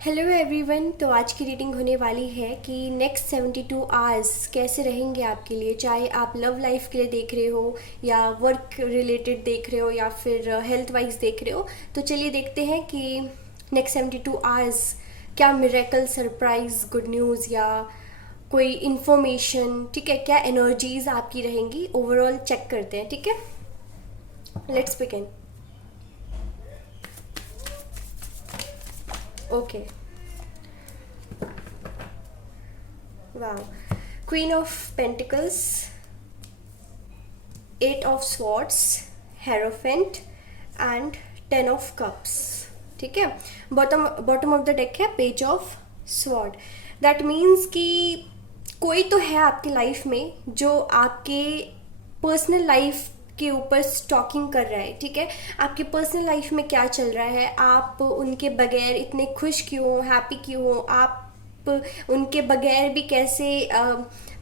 Hello everyone. तो आज की रीडिंग होने वाली है कि नेक्स्ट 72 आवर्स कैसे रहेंगे आपके लिए, चाहे आप लव लाइफ के लिए देख रहे हो या वर्क रिलेटेड देख रहे हो या फिर हेल्थ वाइज देख रहे हो। तो चलिए देखते हैं कि नेक्स्ट 72 आवर्स क्या मिरेकल, सरप्राइज, गुड न्यूज़ या कोई इन्फॉर्मेशन, ठीक है, क्या एनर्जीज आपकी रहेंगी, ओवरऑल चेक करते हैं। ठीक है, let's begin. Okay, wow. Queen of Pentacles, Eight of Swords, Hierophant and Ten of Cups। ठीक है, bottom bottom of the deck है page of sword. That means कि कोई तो है आपकी लाइफ में जो आपके पर्सनल लाइफ के ऊपर स्टॉकिंग कर रहा है। ठीक है, आपके पर्सनल लाइफ में क्या चल रहा है, आप उनके बगैर इतने खुश क्यों हो, हैप्पी क्यों हो, आप उनके बगैर भी कैसे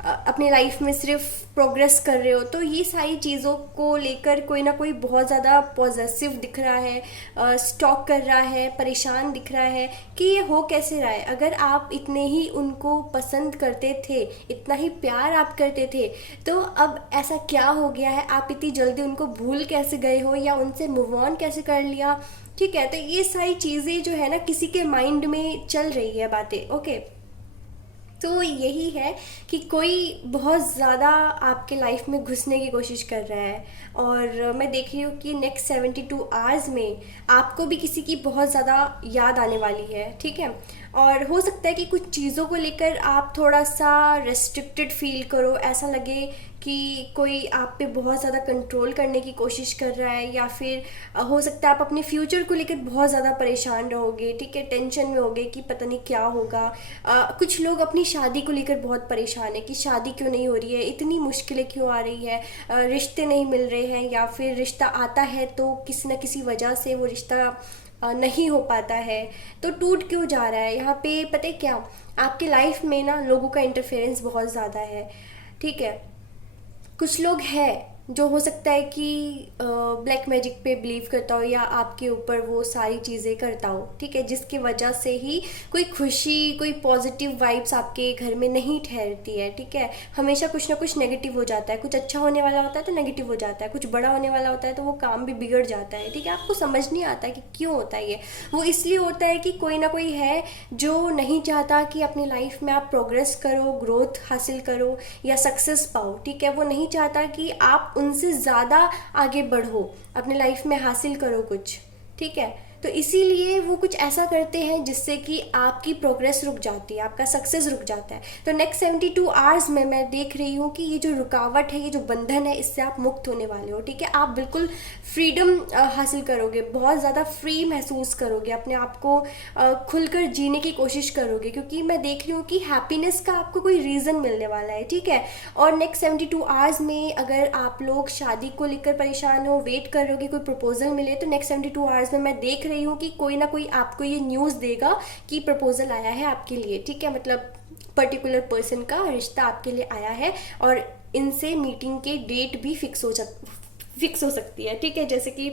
अपनी लाइफ में सिर्फ प्रोग्रेस कर रहे हो। तो ये सारी चीज़ों को लेकर कोई ना कोई बहुत ज़्यादा पॉजेसिव दिख रहा है, स्टॉक कर रहा है, परेशान दिख रहा है कि ये हो कैसे रहा है। अगर आप इतने ही उनको पसंद करते थे, इतना ही प्यार आप करते थे, तो अब ऐसा क्या हो गया है, आप इतनी जल्दी उनको भूल कैसे गए हो या उनसे मूव ऑन कैसे कर लिया। ठीक है, तो ये सारी चीज़ें जो है ना किसी के माइंड में चल रही है बातें। ओके, तो यही है कि कोई बहुत ज़्यादा आपके लाइफ में घुसने की कोशिश कर रहा है और मैं देख रही हूँ कि नेक्स्ट 72 आवर्स में आपको भी किसी की बहुत ज़्यादा याद आने वाली है। ठीक है, और हो सकता है कि कुछ चीज़ों को लेकर आप थोड़ा सा रेस्ट्रिक्टेड फील करो, ऐसा लगे कि कोई आप पे बहुत ज़्यादा कंट्रोल करने की कोशिश कर रहा है, या फिर हो सकता है आप अपने फ्यूचर को लेकर बहुत ज़्यादा परेशान रहोगे। ठीक है, टेंशन में होगे कि पता नहीं क्या होगा। कुछ लोग अपनी शादी को लेकर बहुत परेशान है कि शादी क्यों नहीं हो रही है, इतनी मुश्किलें क्यों आ रही है, रिश्ते नहीं मिल रहे हैं, या फिर रिश्ता आता है तो किसी न किसी वजह से वो रिश्ता नहीं हो पाता है, तो टूट क्यों जा रहा है। यहाँ पे पता है क्या, आपके लाइफ में ना लोगों का इंटरफेरेंस बहुत ज़्यादा है। ठीक है, कुछ लोग हैं जो हो सकता है कि ब्लैक मैजिक पे बिलीव करता हो या आपके ऊपर वो सारी चीज़ें करता हो। ठीक है, जिसकी वजह से ही कोई खुशी, कोई पॉजिटिव वाइब्स आपके घर में नहीं ठहरती है। ठीक है, हमेशा कुछ ना कुछ नेगेटिव हो जाता है, कुछ अच्छा होने वाला होता है तो नेगेटिव हो जाता है, कुछ बड़ा होने वाला होता है तो वो काम भी बिगड़ जाता है। ठीक है, आपको समझ नहीं आता है कि क्यों होता है ये। वो इसलिए होता है कि कोई ना कोई है जो नहीं चाहता कि अपनी लाइफ में आप प्रोग्रेस करो, ग्रोथ हासिल करो या सक्सेस पाओ। ठीक है, वो नहीं चाहता कि आप उनसे ज़्यादा आगे बढ़ो, अपने लाइफ में हासिल करो कुछ। ठीक है, तो इसीलिए वो कुछ ऐसा करते हैं जिससे कि आपकी प्रोग्रेस रुक जाती है, आपका सक्सेस रुक जाता है। तो नेक्स्ट 72 आवर्स में मैं देख रही हूँ कि ये जो रुकावट है, ये जो बंधन है, इससे आप मुक्त होने वाले हो। ठीक है, आप बिल्कुल फ्रीडम हासिल करोगे, बहुत ज़्यादा फ्री महसूस करोगे, अपने आप को खुलकर जीने की कोशिश करोगे, क्योंकि मैं देख रही हूँ कि हैप्पीनेस का आपको कोई रीज़न मिलने वाला है। ठीक है, और नेक्स्ट 72 आवर्स में अगर आप लोग शादी को लेकर परेशान हो, वेट कर रहे हो कि कोई प्रपोजल मिले, तो नेक्स्ट 72 आवर्स में मैं देख रही हूँ कि कोई ना कोई आपको ये न्यूज़ देगा कि प्रपोजल आया है आपके लिए। ठीक है, मतलब पर्टिकुलर पर्सन का रिश्ता आपके लिए आया है और इनसे मीटिंग के डेट भी फिक्स हो सकती है। ठीक है, जैसे कि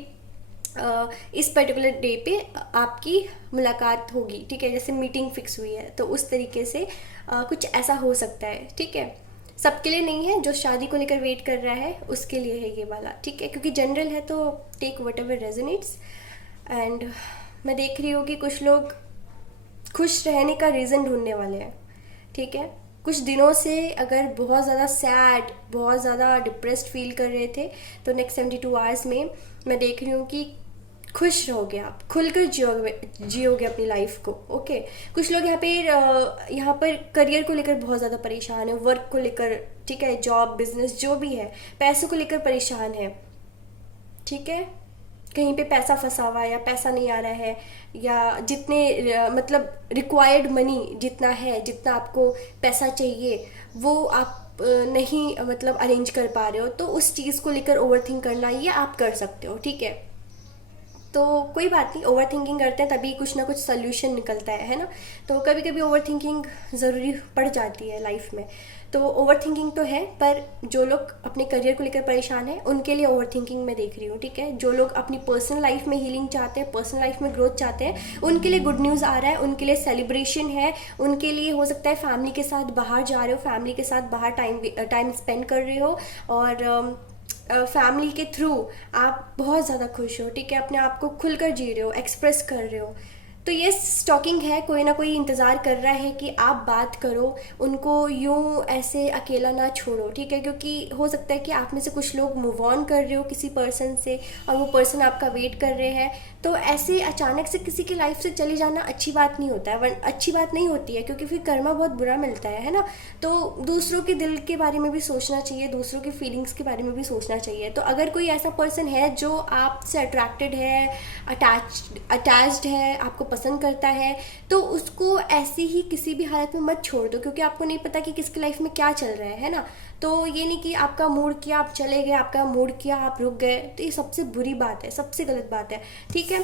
इस पर्टिकुलर डे पे आपकी मुलाकात होगी। ठीक है, जैसे मीटिंग फिक्स हुई है, तो उस तरीके से कुछ ऐसा हो सकता है। ठीक है, सबके लिए नहीं है, जो शादी को लेकर वेट कर रहा है उसके लिए है ये वाला। ठीक है, क्योंकि जनरल है तो take whatever resonates. And मैं देख रही हूँ कि कुछ लोग खुश रहने का रीज़न ढूंढने वाले हैं। ठीक है, कुछ दिनों से अगर बहुत ज़्यादा सैड, बहुत ज़्यादा डिप्रेस्ड फील कर रहे थे, तो नेक्स्ट 72 आवर्स में मैं देख रही हूँ कि खुश रहोगे, आप खुलकर जियोगे अपनी लाइफ को। ओके, कुछ लोग यहाँ पर करियर को लेकर बहुत ज़्यादा परेशान है, वर्क को लेकर। ठीक है, जॉब, बिजनेस जो भी है, पैसों को लेकर परेशान है। ठीक है, कहीं पे पैसा फंसा हुआ है या पैसा नहीं आ रहा है, या जितने मतलब रिक्वायर्ड मनी जितना है, जितना आपको पैसा चाहिए वो आप नहीं मतलब अरेंज कर पा रहे हो, तो उस चीज़ को लेकर ओवरथिंक करना ये आप कर सकते हो। ठीक है, तो कोई बात नहीं, ओवर थिंकिंग करते हैं तभी कुछ ना कुछ सोल्यूशन निकलता है ना। तो कभी कभी ओवर थिंकिंग ज़रूरी पड़ जाती है लाइफ में। तो ओवर थिंकिंग तो है, पर जो लोग अपने करियर को लेकर परेशान हैं उनके लिए ओवर थिंकिंग मैं देख रही हूँ, ठीक है। जो लोग अपनी पर्सनल लाइफ में हीलिंग चाहते हैं, पर्सनल लाइफ में ग्रोथ चाहते हैं, उनके लिए गुड न्यूज़ आ रहा है, उनके लिए सेलिब्रेशन है, उनके लिए हो सकता है फैमिली के साथ बाहर जा रहे हो, फैमिली के साथ बाहर टाइम स्पेंड कर रहे हो, और फैमिली के थ्रू आप बहुत ज़्यादा खुश हो, ठीक है। अपने आप को खुलकर जी रहे हो, एक्सप्रेस कर रहे हो। तो ये स्टॉकिंग है, कोई ना कोई इंतज़ार कर रहा है कि आप बात करो, उनको यूं ऐसे अकेला ना छोड़ो, ठीक है। क्योंकि हो सकता है कि आप में से कुछ लोग मूव ऑन कर रहे हो किसी पर्सन से और वो पर्सन आपका वेट कर रहे हैं। तो ऐसे अचानक से किसी की लाइफ से चले जाना अच्छी बात नहीं होता है, अच्छी बात नहीं होती है, क्योंकि फिर कर्मा बहुत बुरा मिलता है ना। तो दूसरों के दिल के बारे में भी सोचना चाहिए, दूसरों की फीलिंग्स के बारे में भी सोचना चाहिए। तो अगर कोई ऐसा पर्सन है जो आपसे अट्रैक्टेड है, अटैच्ड है, आपको पसंद करता है, तो उसको ऐसे ही किसी भी हालत में मत छोड़ दो, क्योंकि आपको नहीं पता कि किसकी लाइफ में क्या चल रहा है ना। तो ये नहीं कि आपका मूड किया आप चले गए, आपका मूड किया आप रुक गए, तो ये सबसे बुरी बात है, सबसे गलत बात है, ठीक है।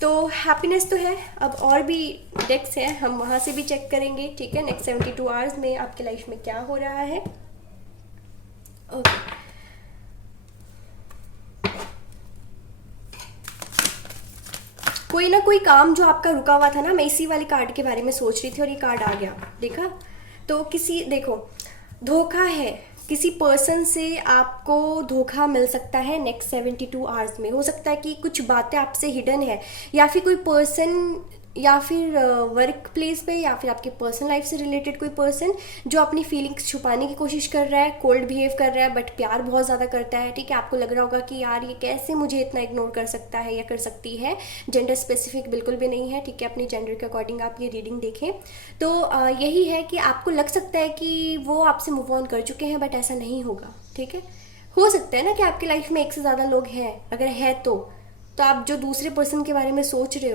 तो हैप्पीनेस तो है, अब और भी डेक्स है, हम वहाँ से भी चेक करेंगे, ठीक है। नेक्स्ट 72 आवर्स में आपके लाइफ में क्या हो रहा है। ओके, कोई ना कोई काम जो आपका रुका हुआ था ना, मैं इसी वाले कार्ड के बारे में सोच रही थी और ये कार्ड आ गया, देखा। तो किसी, देखो, धोखा है, किसी पर्सन से आपको धोखा मिल सकता है नेक्स्ट 72 आवर्स में। हो सकता है कि कुछ बातें आपसे हिडन है, या फिर कोई पर्सन, या फिर वर्क प्लेस पे, या फिर आपके पर्सनल लाइफ से रिलेटेड कोई पर्सन जो अपनी फीलिंग्स छुपाने की कोशिश कर रहा है, कोल्ड बिहेव कर रहा है, बट प्यार बहुत ज़्यादा करता है, ठीक है। आपको लग रहा होगा कि यार ये कैसे मुझे इतना इग्नोर कर सकता है या कर सकती है। जेंडर स्पेसिफिक बिल्कुल भी नहीं है, ठीक है। अपनी जेंडर के अकॉर्डिंग आप ये रीडिंग देखें। तो यही है कि आपको लग सकता है कि वो आपसे मूव ऑन कर चुके हैं, बट ऐसा नहीं होगा, ठीक है। हो सकता है ना कि आपकी लाइफ में एक से ज़्यादा लोग हैं, अगर है तो आप जो दूसरे पर्सन के बारे में सोच रहे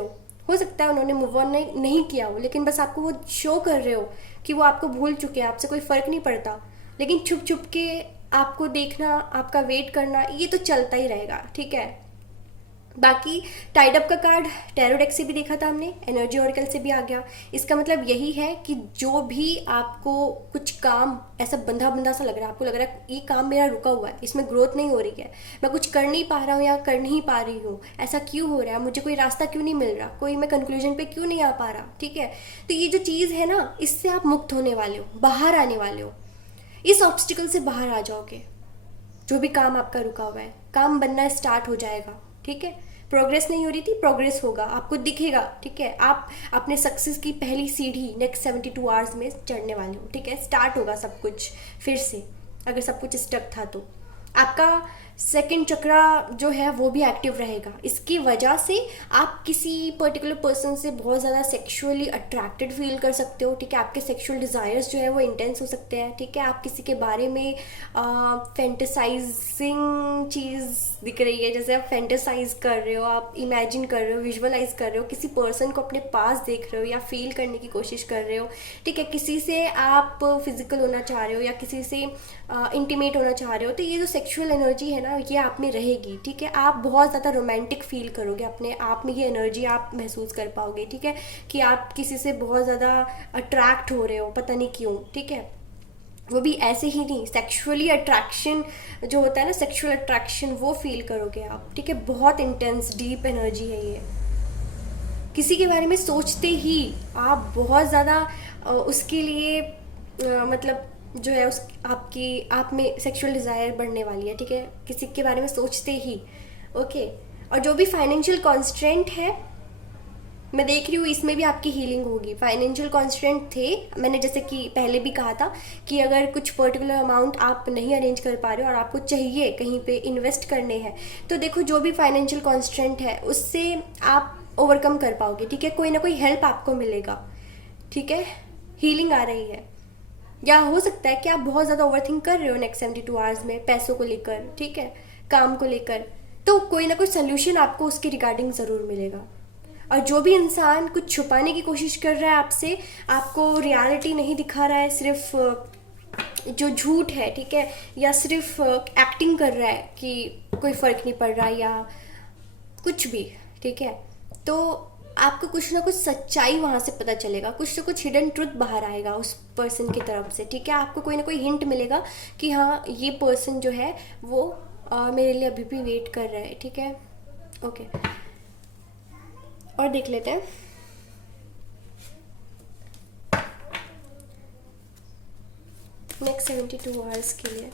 हो सकता है उन्होंने मूव ऑन नहीं किया हो, लेकिन बस आपको वो शो कर रहे हो कि वो आपको भूल चुके हैं, आपसे कोई फ़र्क नहीं पड़ता। लेकिन छुप छुप के आपको देखना, आपका वेट करना, ये तो चलता ही रहेगा, ठीक है। बाकी टाइड अप का कार्ड टैरो डेक से भी देखा था हमने, एनर्जी ऑरिकल से भी आ गया। इसका मतलब यही है कि जो भी आपको कुछ काम ऐसा बंधा बंधा सा लग रहा है, आपको लग रहा है ये काम मेरा रुका हुआ है, इसमें ग्रोथ नहीं हो रही है, मैं कुछ कर नहीं पा रहा हूँ या कर नहीं पा रही हूँ, ऐसा क्यों हो रहा है, मुझे कोई रास्ता क्यों नहीं मिल रहा, कोई मैं कंक्लूजन पे क्यों नहीं आ पा रहा, ठीक है। तो ये जो चीज़ है ना, इससे आप मुक्त होने वाले हो, बाहर आने वाले हो, इस ऑब्स्टिकल से बाहर आ जाओगे। जो भी काम आपका रुका हुआ है, काम बनना स्टार्ट हो जाएगा, ठीक है। प्रोग्रेस नहीं हो रही थी, प्रोग्रेस होगा, आपको दिखेगा, ठीक है। आप अपने सक्सेस की पहली सीढ़ी नेक्स्ट 72 आवर्स में चढ़ने वाले हो, ठीक है। स्टार्ट होगा सब कुछ फिर से, अगर सब कुछ स्टक था तो आपका सेकंड चक्रा जो है वो भी एक्टिव रहेगा। इसकी वजह से आप किसी पर्टिकुलर पर्सन से बहुत ज़्यादा सेक्सुअली अट्रैक्टेड फील कर सकते हो, ठीक है। आपके सेक्सुअल डिज़ायर्स जो है वो इंटेंस हो सकते हैं, ठीक है। आप किसी के बारे में फैंटेसाइजिंग चीज़ दिख रही है, जैसे आप फैंटेसाइज कर रहे हो, आप इमेजिन कर रहे हो, विजुअलाइज कर रहे हो, किसी पर्सन को अपने पास देख रहे हो या फील करने की कोशिश कर रहे हो, ठीक है। किसी से आप फिजिकल होना चाह रहे हो या किसी से इंटीमेट होना चाह रहे हो, तो ये जो सेक्सुअल एनर्जी है ना, ये आप में रहेगी, ठीक है। आप बहुत ज़्यादा रोमांटिक फील करोगे, अपने आप में ये एनर्जी आप महसूस कर पाओगे, ठीक है, कि आप किसी से बहुत ज़्यादा अट्रैक्ट हो रहे हो, पता नहीं क्यों, ठीक है। वो भी ऐसे ही नहीं, सेक्सुअली अट्रैक्शन जो होता है ना, सेक्सुअल अट्रैक्शन वो फील करोगे आप, ठीक है। बहुत इंटेंस डीप एनर्जी है ये। किसी के बारे में सोचते ही आप बहुत ज़्यादा उसके लिए मतलब जो है उस आपकी आप में सेक्सुअल डिज़ायर बढ़ने वाली है, ठीक है, किसी के बारे में सोचते ही, ओके। और जो भी फाइनेंशियल कॉन्स्ट्रेंट है, मैं देख रही हूँ इसमें भी आपकी हीलिंग होगी। फाइनेंशियल कॉन्स्ट्रेंट थे, मैंने जैसे कि पहले भी कहा था कि अगर कुछ पर्टिकुलर अमाउंट आप नहीं अरेंज कर पा रहे हो और आपको चाहिए कहीं पे इन्वेस्ट करने हैं, तो देखो जो भी फाइनेंशियल कॉन्स्ट्रेंट है उससे आप ओवरकम कर पाओगे, ठीक है। कोई ना कोई हेल्प आपको मिलेगा, ठीक है। हीलिंग आ रही है। या हो सकता है कि आप बहुत ज़्यादा ओवरथिंक कर रहे हो नेक्स्ट 72 आवर्स में, पैसों को लेकर, ठीक है, काम को लेकर, तो कोई ना कोई सोल्यूशन आपको उसके रिगार्डिंग ज़रूर मिलेगा। और जो भी इंसान कुछ छुपाने की कोशिश कर रहा है आपसे, आपको रियलिटी नहीं दिखा रहा है, सिर्फ जो झूठ है, ठीक है, या सिर्फ एक्टिंग कर रहा है कि कोई फ़र्क नहीं पड़ रहा या कुछ भी, ठीक है। तो आपको कुछ ना कुछ सच्चाई वहाँ से पता चलेगा, कुछ ना कुछ हिडन ट्रुथ बाहर आएगा उस पर्सन की तरफ से, ठीक है। आपको कोई ना कोई हिंट मिलेगा कि हाँ ये पर्सन जो है वो मेरे लिए अभी भी वेट कर रहा है, ठीक है। ओके, और देख लेते हैं। नेक्स्ट 72 आवर्स के लिए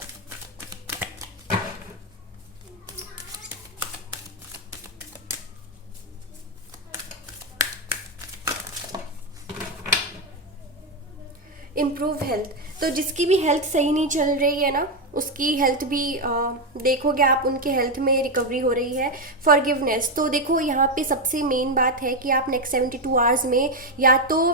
इम्प्रूव हेल्थ। तो जिसकी भी हेल्थ सही नहीं चल रही है ना, उसकी हेल्थ भी देखोगे आप, उनके हेल्थ में रिकवरी हो रही है। फॉरगिवनेस, तो देखो यहाँ पे सबसे मेन बात है कि आप नेक्स्ट 72 आवर्स में या तो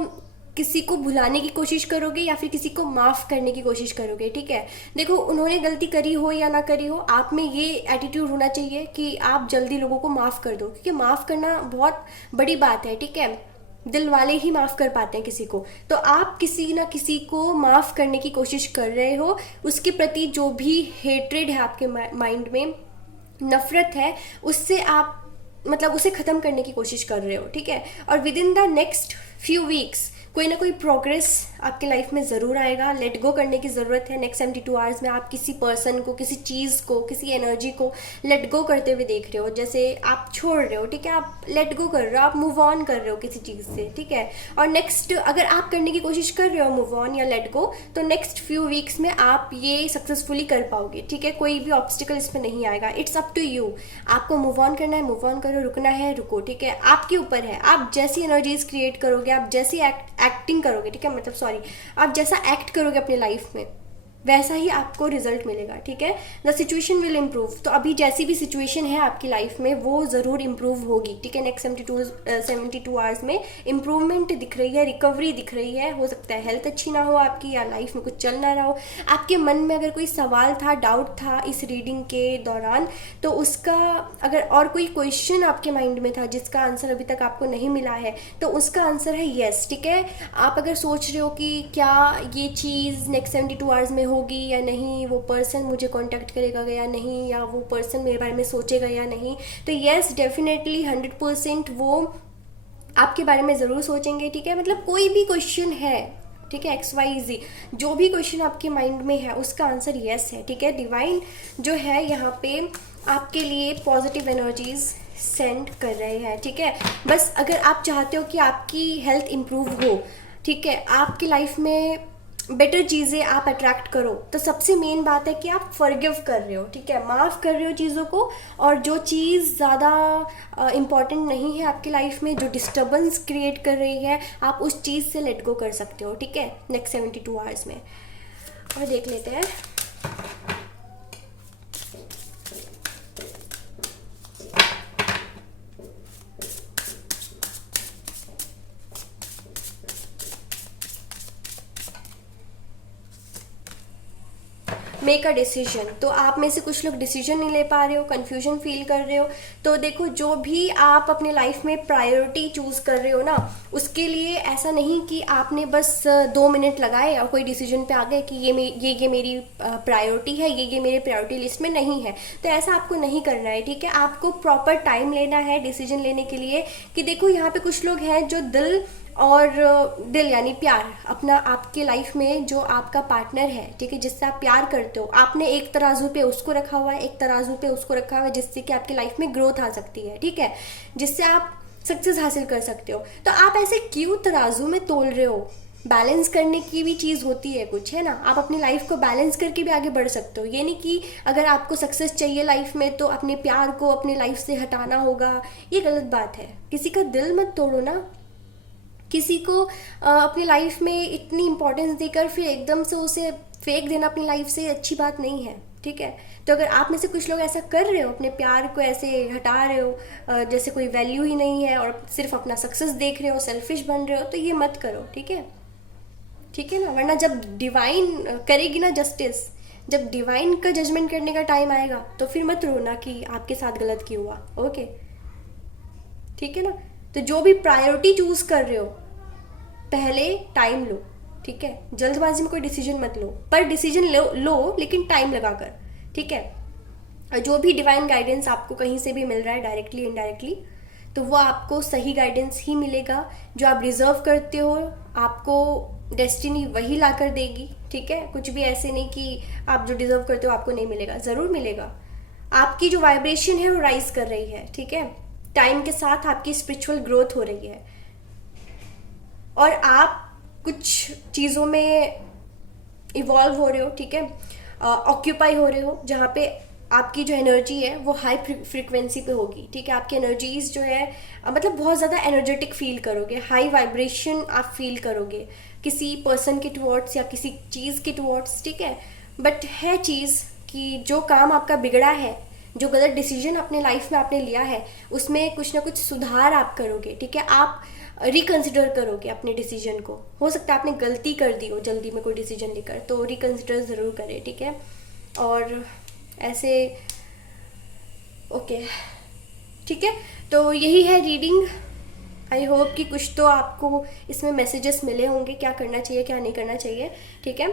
किसी को भुलाने की कोशिश करोगे या फिर किसी को माफ़ करने की कोशिश करोगे, ठीक है। देखो उन्होंने गलती करी हो या ना करी हो, आप में ये एटीट्यूड होना चाहिए कि आप जल्दी लोगों को माफ़ कर दो, क्योंकि माफ़ करना बहुत बड़ी बात है, ठीक है। दिल वाले ही माफ़ कर पाते हैं किसी को। तो आप किसी ना किसी को माफ़ करने की कोशिश कर रहे हो, उसके प्रति जो भी हेट्रेड है आपके माइंड में, नफरत है, उससे आप मतलब उसे ख़त्म करने की कोशिश कर रहे हो, ठीक है। और with in the next few weeks कोई ना कोई प्रोग्रेस आपके लाइफ में ज़रूर आएगा। लेट गो करने की ज़रूरत है। नेक्स्ट 72 आवर्स में आप किसी पर्सन को, किसी चीज़ को, किसी एनर्जी को लेट गो करते हुए देख रहे हो, जैसे आप छोड़ रहे हो, ठीक है। आप लेट गो कर रहे हो, आप मूव ऑन कर रहे हो किसी चीज़ से, ठीक है। और नेक्स्ट अगर आप करने की कोशिश कर रहे हो मूव ऑन या लेट गो, तो नेक्स्ट फ्यू वीक्स में आप ये सक्सेसफुली कर पाओगे, ठीक है। कोई भी ऑब्स्टिकल इसमें नहीं आएगा। इट्स अप टू यू, आपको मूव ऑन करना है मूव ऑन करो, रुकना है रुको, ठीक है। आपके ऊपर है, आप जैसी एनर्जीज क्रिएट करोगे, आप जैसी एक्टिंग करोगे, ठीक है, मतलब सॉरी, आप जैसा एक्ट करोगे अपने लाइफ में वैसा ही आपको रिजल्ट मिलेगा, ठीक है। The situation will improve. तो अभी जैसी भी सिचुएशन है आपकी लाइफ में वो ज़रूर इम्प्रूव होगी, ठीक है। नेक्स्ट 72 आवर्स में इम्प्रूवमेंट दिख रही है, रिकवरी दिख रही है। हो सकता है हेल्थ अच्छी ना हो आपकी, या लाइफ में कुछ चल ना रहा हो, आपके मन में अगर कोई सवाल था, डाउट था इस रीडिंग के दौरान, तो उसका अगर और कोई क्वेश्चन आपके माइंड में था जिसका आंसर अभी तक आपको नहीं मिला है, तो उसका आंसर है येस, ठीक है। आप अगर सोच रहे हो कि क्या ये चीज़ नेक्स्ट 72 आवर्स में होगी या नहीं, वो पर्सन मुझे कांटेक्ट करेगा या नहीं, या वो पर्सन मेरे बारे में सोचेगा या नहीं, तो येस डेफिनेटली 100% वो आपके बारे में ज़रूर सोचेंगे, ठीक है। मतलब कोई भी क्वेश्चन है, ठीक है, XYZ जो भी क्वेश्चन आपके माइंड में है उसका आंसर येस है, ठीक है। डिवाइन जो है यहाँ पे आपके लिए पॉजिटिव एनर्जीज सेंड कर रहे हैं, ठीक है। बस अगर आप चाहते हो कि आपकी हेल्थ इम्प्रूव हो, ठीक है, आपकी लाइफ में बेटर चीज़ें आप अट्रैक्ट करो, तो सबसे मेन बात है कि आप फॉरगिव कर रहे हो, ठीक है, माफ़ कर रहे हो चीज़ों को। और जो चीज़ ज़्यादा इम्पॉर्टेंट नहीं है आपकी लाइफ में, जो डिस्टर्बेंस क्रिएट कर रही है, आप उस चीज़ से लेट गो कर सकते हो, ठीक है, नेक्स्ट 72 आवर्स में। और देख लेते हैं मेक अ डिसीजन। तो आप में से कुछ लोग डिसीजन नहीं ले पा रहे हो, कन्फ्यूजन फील कर रहे हो। तो देखो जो भी आप अपने लाइफ में प्रायोरिटी चूज़ कर रहे हो ना, उसके लिए ऐसा नहीं कि आपने बस 2 मिनट लगाए और कोई डिसीजन पे आ गए कि ये मेरी प्रायोरिटी है, ये मेरे प्रायोरिटी लिस्ट में नहीं है। तो ऐसा आपको नहीं करना है, ठीक है। आपको प्रॉपर टाइम लेना है डिसीजन लेने के लिए। कि देखो यहाँ पे कुछ लोग हैं जो दिल यानी प्यार, अपना आपके लाइफ में जो आपका पार्टनर है, ठीक है, जिससे आप प्यार करते हो, आपने एक तराजू पे उसको रखा हुआ है, एक तराजू पे उसको रखा हुआ है, जिससे कि आपकी लाइफ में ग्रोथ आ सकती है, ठीक है, जिससे आप सक्सेस हासिल कर सकते हो। तो आप ऐसे क्यों तराजू में तोल रहे हो? बैलेंस करने की भी चीज़ होती है कुछ, है ना। आप अपनी लाइफ को बैलेंस करके भी आगे बढ़ सकते हो। ये नहीं कि अगर आपको सक्सेस चाहिए लाइफ में तो अपने प्यार को अपनी लाइफ से हटाना होगा, ये गलत बात है। किसी का दिल मत तोड़ो ना। किसी को अपनी लाइफ में इतनी इंपॉर्टेंस देकर फिर एकदम से उसे फेंक देना अपनी लाइफ से अच्छी बात नहीं है, ठीक है। तो अगर आप में से कुछ लोग ऐसा कर रहे हो, अपने प्यार को ऐसे हटा रहे हो जैसे कोई वैल्यू ही नहीं है, और सिर्फ अपना सक्सेस देख रहे हो, सेल्फिश बन रहे हो, तो ये मत करो, ठीक है, ठीक है ना। वरना जब डिवाइन करेगी ना जस्टिस, जब डिवाइन का जजमेंट करने का टाइम आएगा, तो फिर मत रोना कि आपके साथ गलत क्यों हुआ, ओके, ठीक है ना। तो जो भी प्रायोरिटी चूज कर रहे हो, पहले टाइम लो, ठीक है। जल्दबाजी में कोई डिसीजन मत लो, पर डिसीजन लो लेकिन टाइम लगाकर, ठीक है। और जो भी डिवाइन गाइडेंस आपको कहीं से भी मिल रहा है, डायरेक्टली इनडायरेक्टली, तो वो आपको सही गाइडेंस ही मिलेगा। जो आप डिज़र्व करते हो आपको डेस्टिनी वही ला कर देगी, ठीक है। कुछ भी ऐसे नहीं कि आप जो डिज़र्व करते हो आपको नहीं मिलेगा, ज़रूर मिलेगा। आपकी जो वाइब्रेशन है वो राइज कर रही है, ठीक है। टाइम के साथ आपकी स्पिरिचुअल ग्रोथ हो रही है और आप कुछ चीज़ों में इवॉल्व हो रहे हो, ठीक है, ऑक्यूपाई हो रहे हो, जहाँ पे आपकी जो एनर्जी है वो हाई फ्रिक्वेंसी पे होगी, ठीक है। आपकी एनर्जीज जो है मतलब बहुत ज़्यादा एनर्जेटिक फील करोगे, हाई वाइब्रेशन आप फील करोगे किसी पर्सन के टुवर्ड्स या किसी चीज़ के टुवर्ड्स, ठीक है। बट है चीज़ कि जो काम आपका बिगड़ा है, जो गलत डिसीजन अपने लाइफ में आपने लिया है, उसमें कुछ ना कुछ सुधार आप करोगे, ठीक है। आप रिकंसिडर करोगे अपने डिसीजन को। हो सकता है आपने गलती कर दी हो जल्दी में कोई डिसीजन लेकर, तो रिकंसिडर ज़रूर करें, ठीक है। और ऐसे ओके, ठीक है। तो यही है रीडिंग। आई होप कि कुछ तो आपको इसमें मैसेजेस मिले होंगे, क्या करना चाहिए क्या नहीं करना चाहिए, ठीक है।